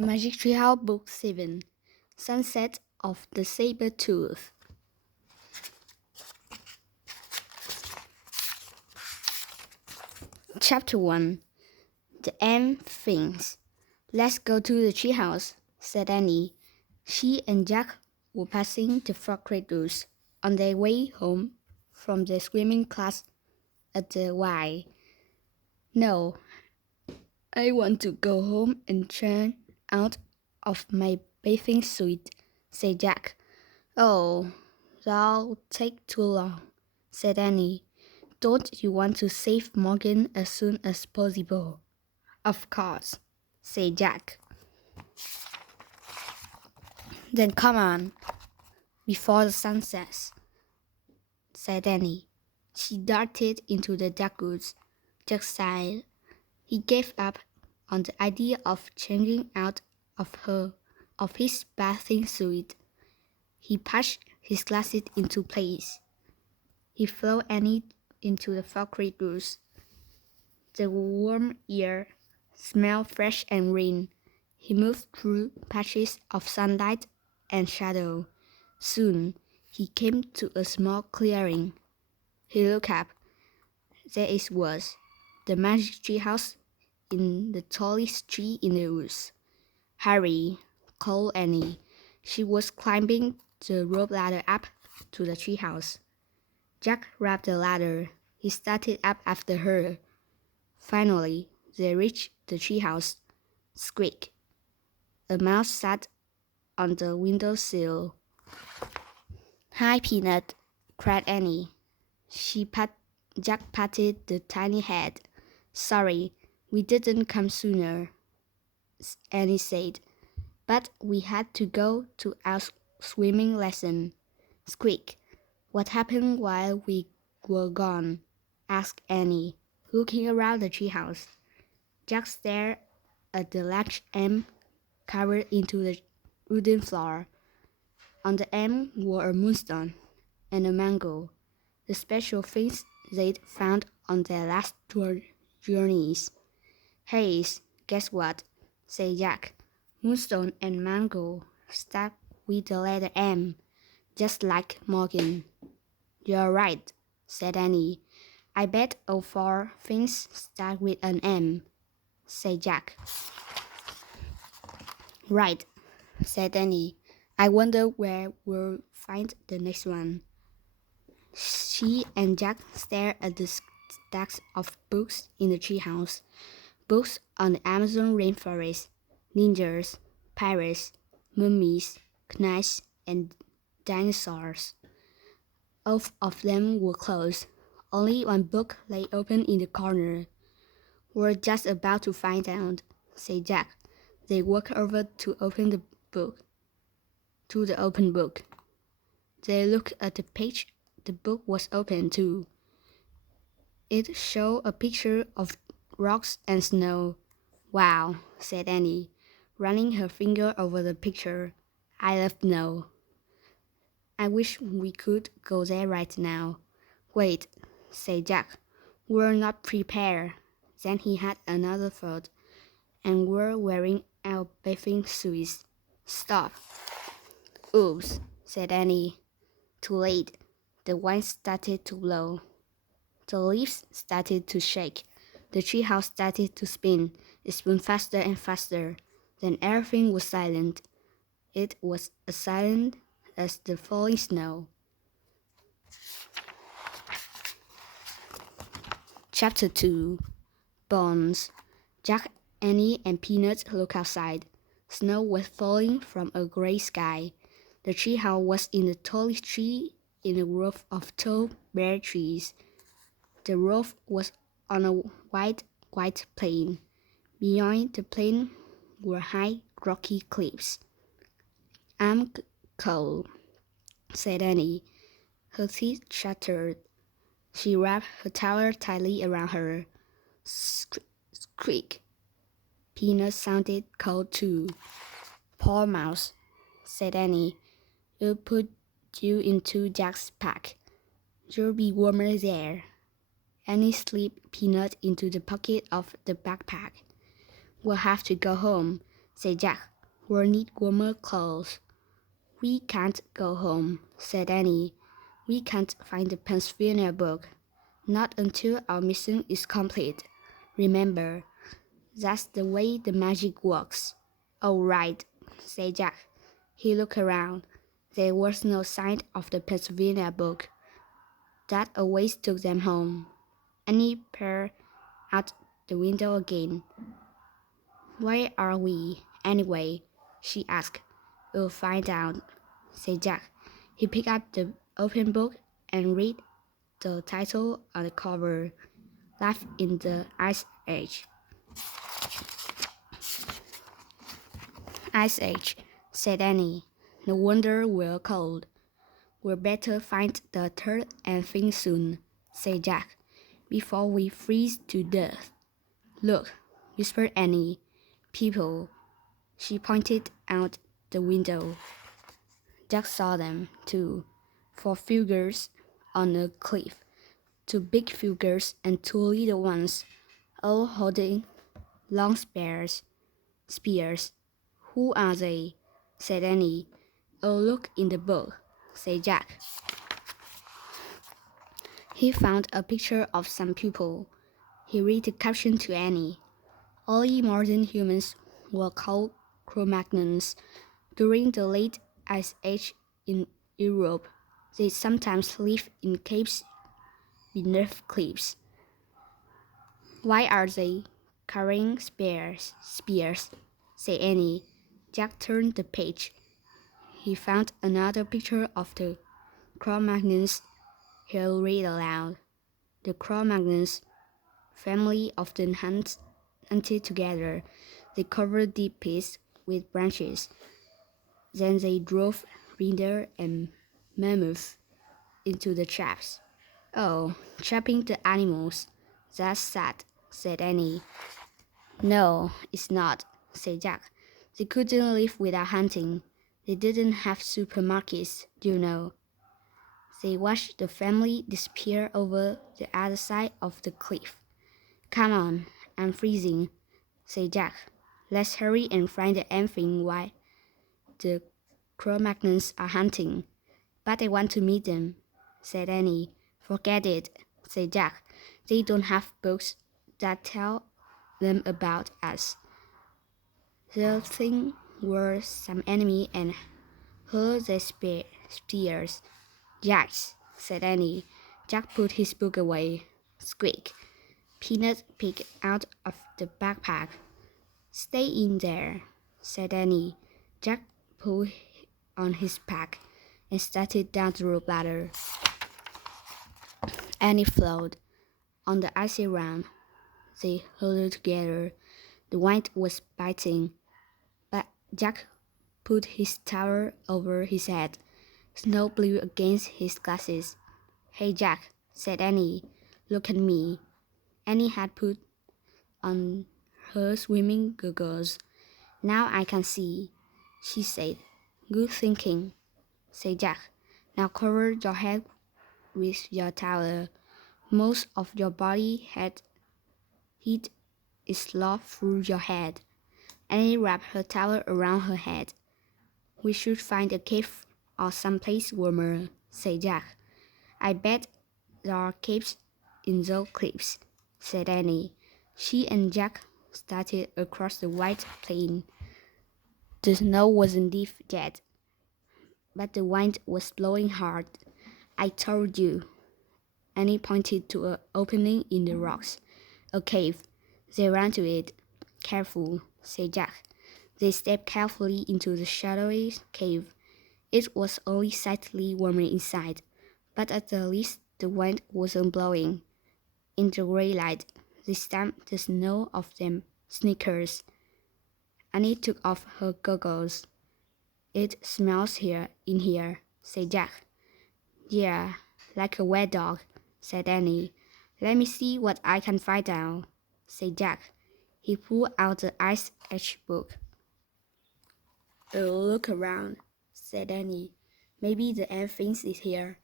Magic Tree House Book 7 Sunset of the Saber-Tooth. Chapter 1 The Ant Things. "Let's go to the treehouse," said Annie. She and Jack were passing the frog cradles on their way home from their swimming class at the Y. "No, I want to go home and change out of my bathing suit," said Jack. "Oh, that'll take too long," said Annie. "Don't you want to save Morgan as soon as possible?" "Of course," said Jack. "Then come on, before the sun sets," said Annie. She darted into the dark woods. Jack sighed. He gave up on the idea of changing out of his bathing suit. He pushed his glasses into place. He threw Annie into the frog cradles. The warm air smelled fresh and green. He moved through patches of sunlight and shadow. Soon he came to a small clearing. He looked up. There it was, the magic tree house in the tallest tree in the woods. "Hurry," called Annie. She was climbing the rope ladder up to the tree house. Jack grabbed the ladder. He started up after her. Finally, they reached the treehouse. Squeak! A mouse sat on the windowsill. "Hi, Peanut," cried Annie. Jack patted the tiny head. "Sorry, we didn't come sooner," Annie said. "But we had to go to our swimming lesson." "Squeak! What happened while we were gone?" asked Annie, looking around the treehouse. Jack stared at the large ant covered into the wooden floor. On the ant were a moonstone and a mango, the special things they'd found on their last journeys. "Hey, guess what?" said Jack. "Moonstone and mango stuck with the letter M, just like Morgan." "You're right," said Annie. "I bet all four things start with an M," said Jack. "Right," said Annie. "I wonder where we'll find the next one." She and Jack stared at the stacks of books in the treehouse. Books on the Amazon rainforest, ninjas, pirates, mummies, knights, and dinosaurs. All of them were closed. Only one book lay open in the corner. "We're just about to find out," said Jack. They walked over to the open book. They looked at the page. The book was open too. It showed a picture of rocks and snow. "Wow," said Annie, running her finger over the picture. "I love snow. I wish we could go there right now." "Wait," said Jack. "We're not prepared." Then he had another thought. "And we're wearing our bathing suits." "Stop." "Oops," said Annie. Too late. The wind started to blow. The leaves started to shake. The treehouse started to spin. It spun faster and faster. Then everything was silent. It was as silent as the falling snow. Chapter 2 Bones. Jack, Annie, and Peanut looked outside. Snow was falling from a gray sky. The treehouse was in the tallest tree in a grove of tall, bare trees. The roof was on a wide, white plain. Beyond the plain were high, rocky cliffs. "I'm cold," said Annie. Her teeth chattered. She wrapped her towel tightly around her. Squeak! Peanut sounded cold too. "Poor mouse," said Annie. "We'll put you into Jack's pack. You'll be warmer there." Annie slipped Peanut into the pocket of the backpack. "We'll have to go home," said Jack. "We'll need warmer clothes." "We can't go home," said Annie. "We can't find the Pennsylvania book. Not until our mission is complete. Remember, that's the way the magic works." "Oh, right," said Jack. He looked around. There was no sign of the Pennsylvania book. That always took them home. Annie peered out the window again. "Where are we, anyway?" she asked. "We'll find out," said Jack. He picked up the open book and read the title on the cover, "Life in the Ice Age." "Ice Age," said Annie. "No wonder we're cold." "We'd better find the third and thing soon," said Jack, "before we freeze to death." "Look," whispered Annie. "People." She pointed out the window. Jack saw them, too. 4 figures on a cliff. 2 big figures and 2 little ones, all holding long spears. "Who are they?" said Annie. "Oh, look in the book," said Jack. He found a picture of some people. He read the caption to Annie. "Early modern humans were called Cro-Magnons. During the late Ice Age in Europe, they sometimes lived in caves beneath cliffs." "Why are they carrying spears?" said Annie. Jack turned the page. He found another picture of the Cro-Magnons. He'll read aloud. "The Cro-Magnons family often hunted together. They covered deep pits with branches. Then they drove reindeer and mammoths into the traps." "Oh, trapping the animals. That's sad," said Annie. "No, it's not," said Jack. "They couldn't live without hunting. They didn't have supermarkets, you know." They watched the family disappear over the other side of the cliff. "Come on, I'm freezing," said Jack. "Let's hurry and find the anything while the Cro-Magnons are hunting." "But I want to meet them," said Annie. "Forget it," said Jack. "They don't have books that tell them about us." The thing were some enemy and hurled their spears. "Yikes," said Annie. Jack put his book away. Squeak. Peanut peeked out of the backpack. "Stay in there," said Annie. Jack pulled on his pack and started down the rope ladder. Annie floated on the icy ground. They huddled together. The wind was biting, but Jack put his towel over his head. Snow blew against his glasses. "Hey, Jack," said Annie. "Look at me." Annie had put on her swimming goggles. "Now I can see," she said. "Good thinking," said Jack. "Now cover your head with your towel. Most of your body heat is lost through your head." Annie wrapped her towel around her head. "We should find a cave or someplace warmer," said Jack. "I bet there are caves in those cliffs," said Annie. She and Jack started across the white plain. The snow wasn't deep yet, but the wind was blowing hard. "I told you." Annie pointed to an opening in the rocks. "A cave." They ran to it. "Careful," said Jack. They stepped carefully into the shadowy cave. It was only slightly warmer inside, but at the least the wind wasn't blowing. In the gray light, they stamped the snow off their sneakers. Annie took off her goggles. "It smells in here," said Jack. "Yeah, like a wet dog," said Annie. "Let me see what I can find out," said Jack. He pulled out the Ice Age book. "I'll look around," said Annie. "Maybe the Airthings is here.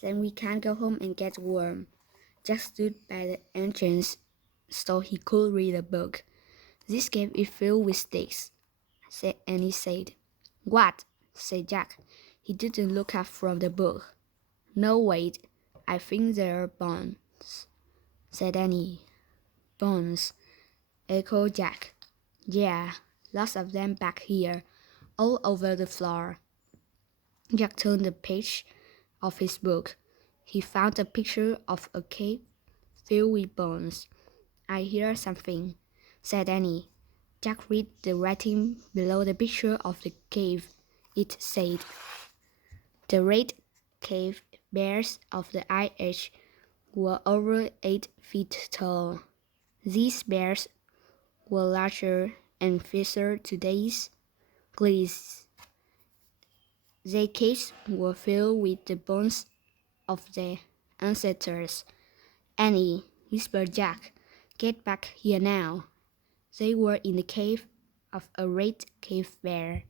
Then we can go home and get warm." Jack stood by the entrance so he could read the book. This cave is filled with sticks. Annie said. What? Said Jack. He didn't look up from the book. No, wait. I think they're bones, said Annie. Bones, echoed Jack. Yeah, lots of them back here, all over the floor. Jack turned the page of his book. He found a picture of a cave filled with bones. I hear something, said Annie. Jack read the writing below the picture of the cave. It said, The red cave bears of the Ice Age were over 8 feet tall. These bears were larger and fiercer today's gliss. Their caves were filled with the bones of their ancestors. Annie, whispered Jack, get back here now. They were in the cave of a red cave bear.